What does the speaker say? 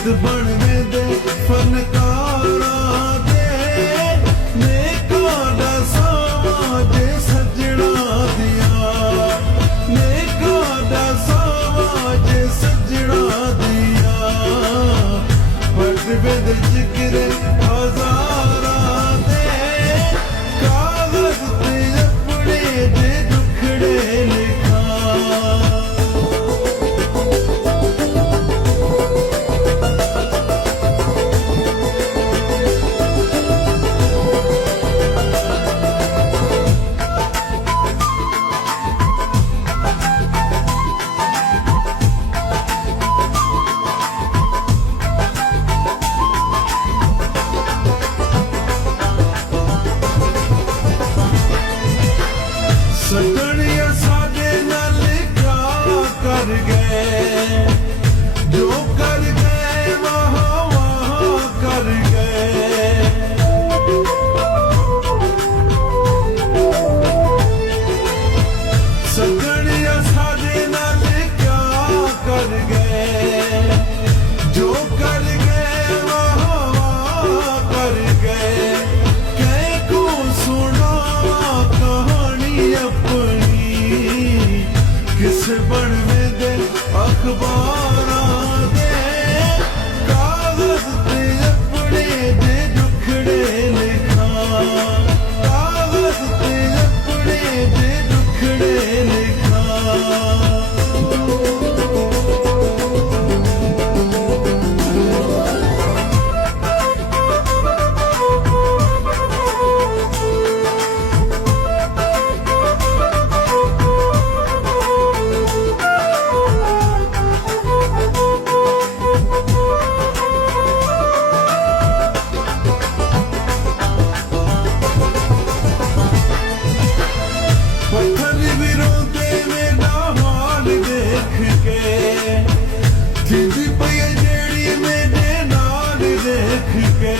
गीत बनने दे फनकारां दे नेकां दा समाज सजणा दिया नेकां दा समाज सजणा दिया परदे जिक्र हज़ारां दे कागज़ ते अपने दे दुखड़े लिखा सटनिया साडे नाल क्या कर गए जो कर गए वहाँ वहाँ कर गए सटनिया साडे नाल क्या कर गए जो कर गए वहाँ वहाँ कर गए कह को सुना कहानी अपनी किस बनवे दे अखबारां दे कागज़ ते अपने दे दुखड़े लिखा कागज़ ते अपने दे दुखड़े लिखा पत्थर भी रोते मेरा हाल देख के थिंदी पई जेड़ी मेरे नाल देख के